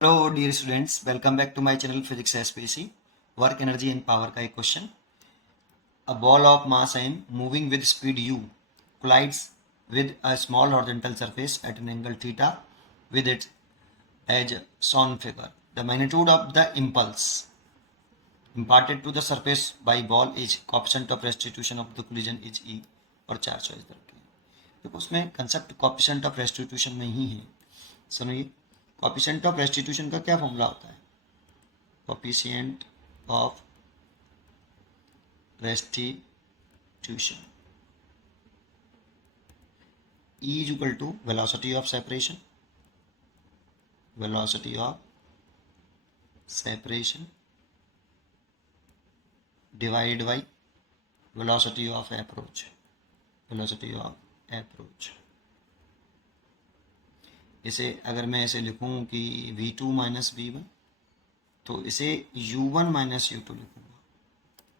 Hello dear students, welcome back to my channel physics SPC. Work energy and power का एक question. A ball of mass m moving with speed u collides with a small horizontal surface at an angle theta with it as shown figure. The magnitude of the impulse imparted to the surface by ball is coefficient of restitution of the collision is e और चार choice रखी है। देखो उसमें concept coefficient of restitution में ही है। सुनिए, coefficient of restitution का क्या फॉर्मूला होता है? Coefficient of restitution E is equal to velocity of separation divided by velocity of approach. इसे अगर मैं ऐसे लिखूं कि v2 माइनस v1, तो इसे u1 माइनस u2 लिखूंगा।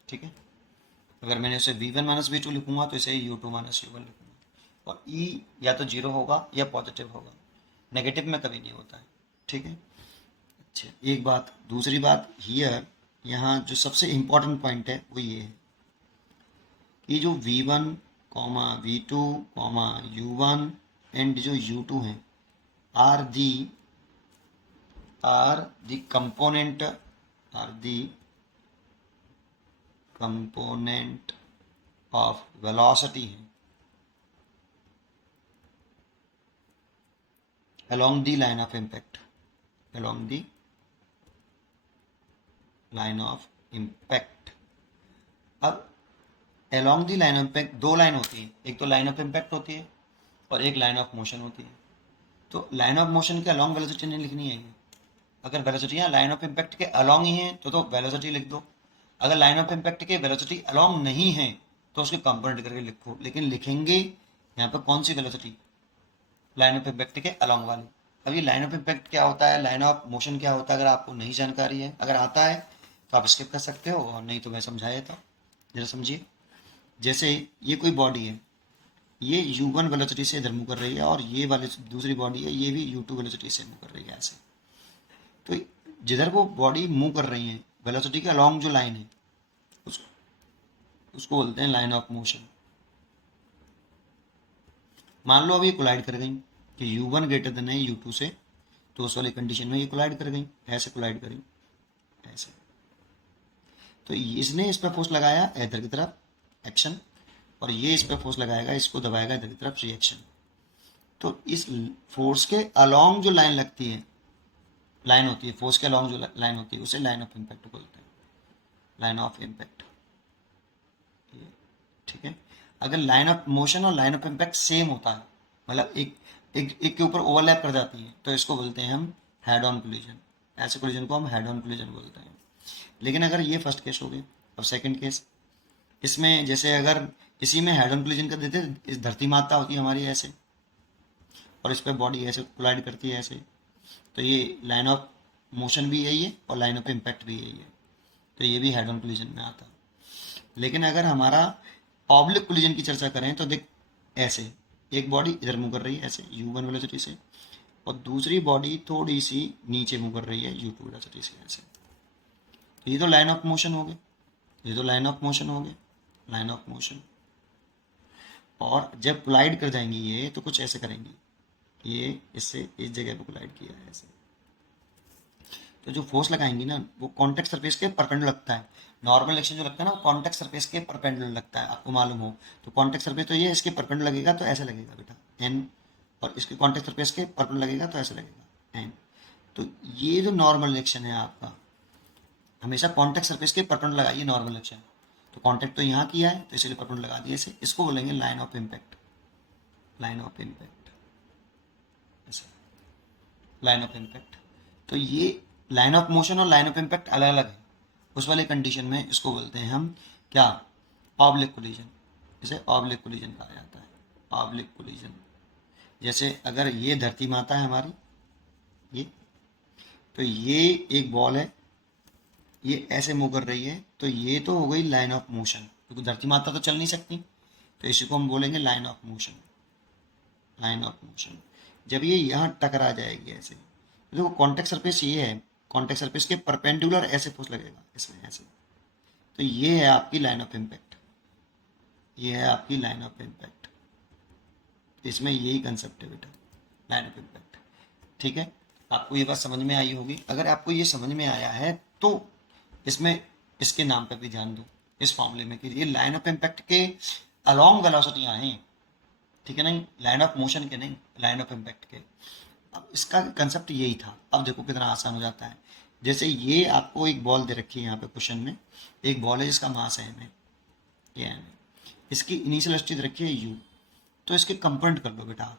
ठीक है, अगर मैंने उसे v1 माइनस v2 लिखूंगा तो इसे u2 माइनस u1 लिखूंगा। और e या तो जीरो होगा या पॉजिटिव होगा, नेगेटिव में कभी नहीं होता है। ठीक है, अच्छा एक बात। दूसरी बात, हियर यहाँ जो सबसे इम्पोर्टेंट पॉइंट है वो ये है कि जो v1, v2, u1 एंड जो u2 हैं are the component of velocity है along the line of impact. अब along the line of impact दो लाइन होती है, एक तो लाइन ऑफ इम्पैक्ट होती है और एक लाइन ऑफ मोशन होती है। तो लाइन ऑफ मोशन के अलॉन्ग वेलोसिटी नहीं लिखनी है। अगर वेलोसिटियाँ लाइन ऑफ इम्पैक्ट के अलॉन्ग ही हैं तो वेलोसिटी लिख दो। अगर लाइन ऑफ इम्पैक्ट के वेलोसिटी अलॉन्ग नहीं है तो उसके कंपोनेंट करके लिखो। लेकिन लिखेंगे यहाँ पर कौन सी वेलोसिटी? लाइन ऑफ इम्पैक्ट के अलॉन्ग वाली। अभी लाइन ऑफ इम्पैक्ट क्या होता है, लाइन ऑफ मोशन क्या होता है, अगर आपको नहीं जानकारी है, अगर आता है तो आप स्किप कर सकते हो, और नहीं तो मैं समझा देता हूँ। जरा समझिए, जैसे ये कोई बॉडी है, ये u1 वेलोसिटी से इधर मूव कर रही है, और ये वाली दूसरी बॉडी है, ये भी u2 वेलोसिटी से मूव कर रही है ऐसे। तो जिधर वो बॉडी मूव कर रही है वेलोसिटी के अलॉन्ग जो लाइन है उसको बोलते हैं लाइन ऑफ मोशन। मान लो अब ये कोलाइड कर गई कि u1 ग्रेटर देन है u2 से, तो उस वाली कंडीशन में ये कोलाइड कर गई, ऐसे कोलाइड करी ऐसे। तो इसने इस पर फोर्स लगाया इधर की तरफ एक्शन, और ये इस पर फोर्स लगाएगा, इसको दबाएगा इधर की तरफ रिएक्शन। तो इस फोर्स के अलॉन्ग जो लाइन लगती है, लाइन होती है, फोर्स के अलॉन्ग जो लाइन होती है उसे लाइन ऑफ इम्पैक्ट बोलते हैं, लाइन ऑफ इम्पैक्ट। ठीक है, अगर लाइन ऑफ मोशन और लाइन ऑफ इम्पैक्ट सेम होता है, मतलब एक के ऊपर ओवरलैप कर जाती है, तो इसको बोलते हैं हम हेड ऑन कोलिजन। ऐसे कोलिजन को हम हेड ऑन कोलिजन बोलते हैं। लेकिन अगर ये फर्स्ट केस हो गई, अब सेकंड केस, इसमें जैसे अगर इसी में हेड ऑन कोलिजन कर देते, इस धरती माता होती है हमारी ऐसे, और इस पर बॉडी ऐसे कोलाइड करती है ऐसे, तो ये लाइन ऑफ मोशन भी यही है और लाइन ऑफ इम्पैक्ट भी यही है, तो ये भी हेड ऑन कोलिजन में आता। लेकिन अगर हमारा ऑब्लिक कोलिजन की चर्चा करें तो देख, ऐसे एक बॉडी इधर मूव कर रही है ऐसे u1 वेलोसिटी से, और दूसरी बॉडी थोड़ी सी नीचे मूव कर रही है u2 वेलोसिटी से ऐसे। तो ये तो लाइन ऑफ मोशन हो गए, लाइन ऑफ मोशन। और जब कोलाइड कर जाएंगी ये, तो कुछ ऐसे करेंगी, ये इससे इस जगह पे कोलाइड किया है ऐसे, तो जो फोर्स लगाएंगी ना वो कॉन्टेक्ट सरफेस के परपेंडिकुलर लगता है। नॉर्मल एक्शन जो लगता है ना वो कॉन्टेक्ट सरफेस के परपेंडिकुलर लगता है, आपको मालूम हो तो। कॉन्टेक्ट सरफेस तो ये इसके परपेंडिकुलर लगेगा तो ऐसे लगेगा बेटा एन, और इसके कॉन्टेक्ट सरफेस के परपेंडिकुलर लगेगा तो ऐसे लगेगा एन। तो ये जो नॉर्मल एक्शन है आपका, हमेशा कॉन्टेक्ट सरफेस के परपेंडिकुलर लगाइए नॉर्मल एक्शन। तो कॉन्टेक्ट तो यहाँ किया है तो इसलिए परपेंडिकुलर लगा दिए इसे, इसको बोलेंगे लाइन ऑफ इम्पैक्ट, ऐसे लाइन ऑफ इम्पैक्ट। तो ये लाइन ऑफ मोशन और लाइन ऑफ इम्पैक्ट अलग अलग है। उस वाले कंडीशन में इसको बोलते हैं हम क्या? Oblique collision. इसे ऑब्लिक कोलिजन कहा जाता है, ऑब्लिक कोलिजन। जैसे अगर ये धरती माता है हमारी, ये तो ये एक बॉल है, ये ऐसे मूव कर रही है, तो ये तो हो गई लाइन ऑफ मोशन, क्योंकि धरती माता तो चल नहीं सकती, तो इसी को हम बोलेंगे लाइन ऑफ मोशन। जब ये यहाँ टकरा जाएगी ऐसे, देखो कॉन्टेक्ट सरफेस ये है, कॉन्टेक्ट सरफेस के परपेंडिकुलर ऐसे फोर्स लगेगा इसमें ऐसे, तो ये है आपकी लाइन ऑफ इम्पैक्ट, ये है आपकी लाइन ऑफ इम्पैक्ट। इसमें यही कंसेप्ट है बेटा, लाइन ऑफ इम्पैक्ट। ठीक है, आपको ये बात समझ में आई होगी। अगर आपको ये समझ में आया है तो इसमें इसके नाम पर भी ध्यान दो, इस फॉर्मूले में कि ये लाइन ऑफ इम्पैक्ट के अलोंग वेलोसिटियाँ हैं, ठीक है, नहीं लाइन ऑफ मोशन के, नहीं लाइन ऑफ इम्पैक्ट के। अब इसका कंसेप्ट यही था। अब देखो कितना आसान हो जाता है। जैसे ये आपको एक बॉल दे रखी है यहाँ पे क्वेश्चन में, एक बॉल है जिसका मास है m, ये m, इसकी इनिशियल वेलोसिटी दे रखी है u, तो इसके कंपोनेंट कर लो बेटा।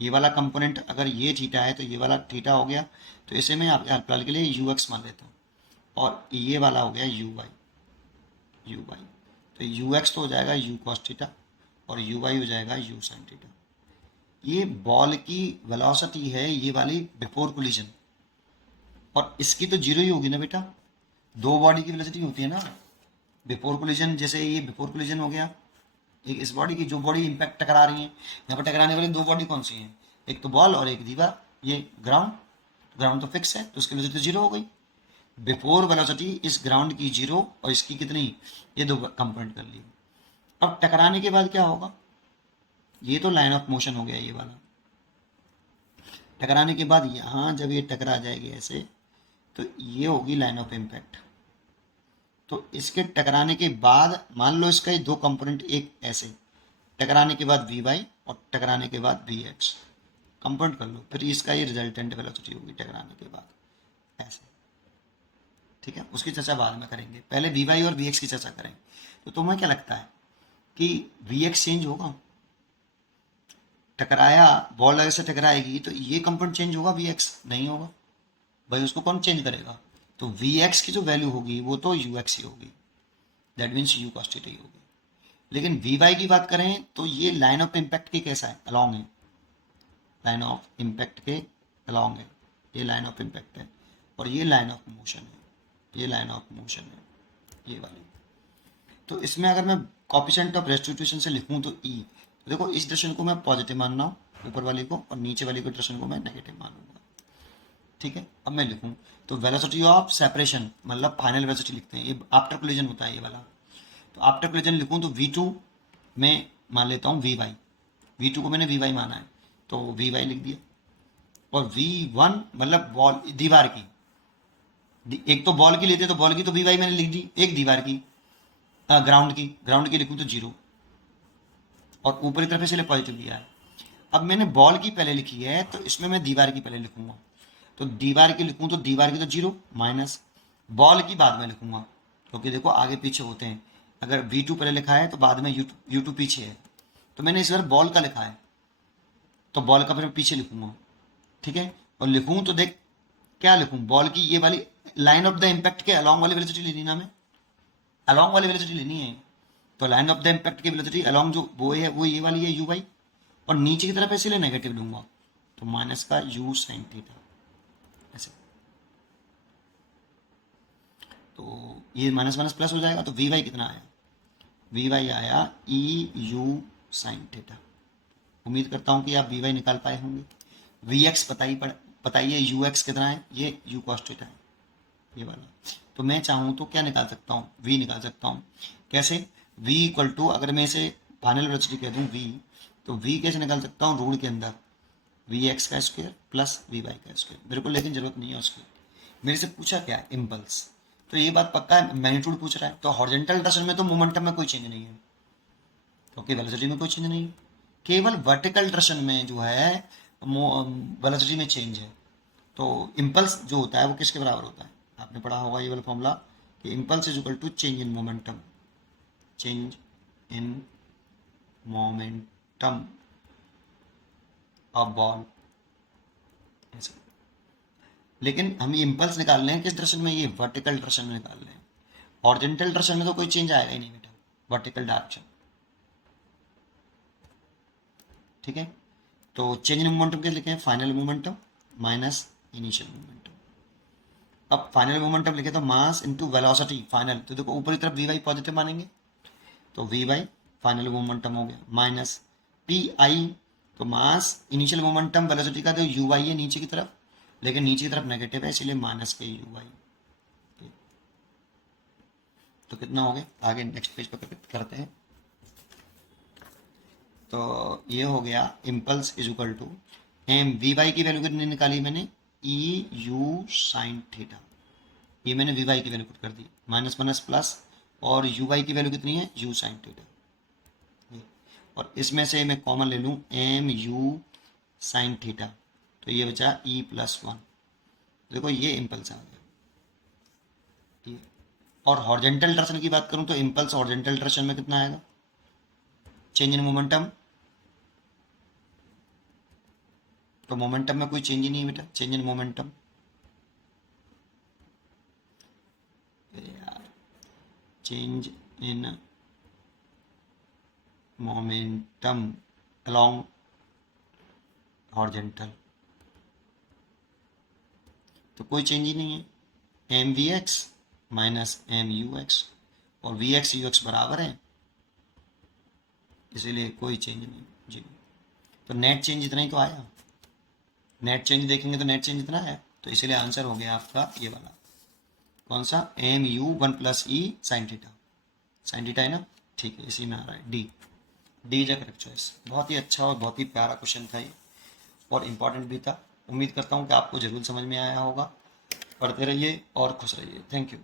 ये वाला कंपोनेंट अगर ये थीटा है तो ये वाला थीटा हो गया, तो इसे मैं फिलहाल के लिए यू एक्स मान लेता हूँ, और ये वाला हो गया यू वाई, यू वाई। तो यू एक्स तो हो जाएगा यू कॉस थीटा, और यू वाई हो जाएगा यू साइन थीटा। ये बॉल की वेलोसिटी है ये वाली बिफोर कोलिजन, और इसकी तो जीरो ही होगी ना बेटा, दो बॉडी की वेलोसिटी होती है ना बिफोर कोलिजन। जैसे ये बिफोर कोलिजन हो गया, एक इस बॉडी की, जो बॉडी इम्पैक्ट टकरा रही है, यहाँ पर टकराने वाली दो बॉडी कौन सी हैं, एक तो बॉल और एक दीवार, ये ग्राउंड, ग्राउंड तो फिक्स है तो उसकी वेलोसिटी जीरो हो गई। बिफोर वेलोसिटी इस ग्राउंड की जीरो और इसकी कितनी, ये दो कंपोनेंट कर लिए। अब टकराने के बाद क्या होगा, ये तो लाइन ऑफ मोशन हो गया ये वाला। टकराने के बाद यहाँ जब ये टकरा जाएगी ऐसे, तो ये होगी लाइन ऑफ इम्पैक्ट। तो इसके टकराने के बाद मान लो इसका ये दो कंपोनेंट, एक ऐसे टकराने के बाद वी वाई और टकराने के बाद वी एक्स, कंपोनेंट कर लो, फिर इसका ये रिजल्टेंट वेलोसिटी होगी टकराने के बाद ऐसे। ठीक है, उसकी चर्चा बाद में करेंगे, पहले वी वाई और वी एक्स की चर्चा करें। तो तुम्हें क्या लगता है कि वी एक्स चेंज होगा, टकराया बॉल ऐसे टकराएगी तो ये कंपोनेंट चेंज होगा, वी एक्स नहीं होगा भाई, उसको कौन चेंज करेगा। तो वी एक्स की जो वैल्यू होगी वो तो यू एक्स ही होगी, that means u cos theta ही होगी। लेकिन वी वाई की बात करें तो ये लाइन ऑफ इम्पैक्ट के कैसा है, अलॉन्ग है, लाइन ऑफ इम्पैक्ट के अलॉन्ग है, ये लाइन ऑफ इम्पैक्ट है, और ये लाइन ऑफ मोशन है, ये लाइन ऑफ मोशन है, ये वाली। तो इसमें अगर मैं कॉफिशिएंट ऑफ रेस्टिट्यूशन से लिखूं तो ई, तो देखो इस डायरेक्शन को मैं पॉजिटिव मान रहा हूँ ऊपर वाली को, और नीचे वाली को डायरेक्शन को मैं नेगेटिव मानूंगा। ठीक है, अब मैं लिखूं तो वेलोसिटी ऑफ सेपरेशन मतलब फाइनल वेलोसिटी लिखते हैं, ये आफ्टर कोलिजन होता है ये वाला। तो आफ्टर कोलिजन लिखूं तो v2 में मान लेता हूँ vy, v2 को मैंने vy माना है तो vy लिख दिया, और v1 मतलब बॉल दीवार की, एक तो बॉल की लेते तो बॉल की तो vy मैंने लिख दी, एक दीवार की ग्राउंड की लिखूं तो जीरो, और ऊपरी तरफ इसलिए पॉजिटिव दिया है। अब मैंने बॉल की पहले लिखी है तो इसमें मैं दीवार की पहले लिखूंगा, तो दीवार की लिखूं तो दीवार की तो जीरो माइनस, बॉल की बाद में लिखूंगा क्योंकि देखो आगे पीछे होते हैं, अगर v2 पहले लिखा है तो बाद में u2 पीछे है, तो मैंने इस बार बॉल का लिखा है तो बॉल का फिर पीछे लिखूंगा। ठीक है, और लिखूं तो देख क्या लिखूं, बॉल की ये वाली लाइन ऑफ द इम्पैक्ट के अलॉन्ग वाली वेलोसिटी लेनी ना, मैं अलॉन्ग वाली वेलोसिटी लेनी है, तो लाइन ऑफ द इम्पैक्ट की वेलोसिटी अलॉन्ग जो वो है वो ये वाली है यू वाई, और नीचे की तरफ इसलिए नेगेटिव लूंगा तो माइनस का यू साइन थीटा ऐसे। तो ये माइनस माइनस प्लस हो जाएगा, तो वी वाई कितना आया, वी वाई आया ई यू साइन थीटा। उम्मीद करता हूँ कि आप वी वाई निकाल पाए होंगे। वी एक्स बताइए यू एक्स कितना है, ये यू कॉस थीटा है ये वाला। तो मैं चाहूँ तो क्या निकाल सकता हूँ, वी निकाल सकता हूँ। कैसे, v इक्वल टू अगर मैं इसे फाइनल वेलोसिटी कह दूँ v, तो v कैसे निकाल सकता हूँ, रूट के अंदर वी एक्स का स्क्वायर प्लस वी वाई का स्क्वायर। मेरे को लेकिन जरूरत नहीं है उसकी, मेरे से पूछा क्या है, इम्पल्स, तो ये बात पक्का है मैग्नीट्यूड पूछ रहा है, तो हॉरिजॉन्टल डायरेक्शन में तो मोमेंटम में कोई चेंज नहीं है क्योंकि वेलोसिटी में कोई चेंज नहीं है, केवल वर्टिकल डायरेक्शन में जो है वेलोसिटी में चेंज है। तो इम्पल्स जो होता है वो किसके बराबर होता है, आपने पढ़ा होगा ये वाला फॉर्मूला कि impulse is equal to change in momentum, change in momentum of ball. लेकिन हम ये इम्पल्स निकाल रहे हैं किस डायरेक्शन में, ये वर्टिकल डायरेक्शन में निकाल रहे हैं, हॉरिजॉन्टल डायरेक्शन में तो कोई चेंज आएगा ही नहीं बेटा, वर्टिकल डायरेक्शन। ठीक है, तो चेंज इन मोमेंटम क्या लिखे हैं, final momentum minus initial momentum. अब फाइनल मोमेंटम लिखे तो मास इनटू वेलोसिटी फाइनल, तो देखो ऊपरी तरफ वी वाई पॉजिटिव मानेंगे तो वी वाई फाइनल मोमेंटम हो गया, माइनस पी आई, तो मास इनिशियल मोमेंटम वेलोसिटी का तो यू वाई है नीचे की तरफ, लेकिन नीचे की तरफ नेगेटिव है इसीलिए माइनस के यू वाई। तो कितना हो गया, आगे नेक्स्ट पेज पर करते हैं। तो ये हो गया impulse is equal to m v y की वैल्यू कितनी निकाली मैंने, ई यू साइन थीटा। ये मैंने वी वाई की वैल्यू पुट कर दी, माइनस माइनस प्लस, और यू वाई की वैल्यू कितनी है, यू साइन थीटा। और इसमें से मैं कॉमन ले लूँ एम यू साइन थीटा, तो ये बचा ई प्लस वन। देखो ये इम्पल्स आ गया ये। और हॉरिजॉन्टल डायरेक्शन की बात करूँ तो इम्पल्स हॉरिजॉन्टल डायरेक्शन में कितना आएगा, चेंज इन मोमेंटम। तो मोमेंटम में कोई चेंज ही नहीं है बेटा, चेंज इन मोमेंटम। यार change in momentum along horizontal, तो कोई चेंज ही नहीं है। M v x minus m u x, और वी एक्स यू एक्स बराबर है, इसीलिए कोई चेंज नहीं जी। तो नेट चेंज इतना ही तो आया, नेट चेंज देखेंगे तो नेट चेंज इतना है, तो इसीलिए आंसर हो गया आपका ये वाला, कौन सा, m u one plus e sine theta. Sine theta है ना, ठीक है, इसी में आ रहा है D. D is a correct choice. बहुत ही अच्छा और बहुत ही प्यारा क्वेश्चन था ये, और इम्पॉर्टेंट भी था। उम्मीद करता हूँ कि आपको ज़रूर समझ में आया होगा। पढ़ते रहिए और खुश रहिए। Thank you.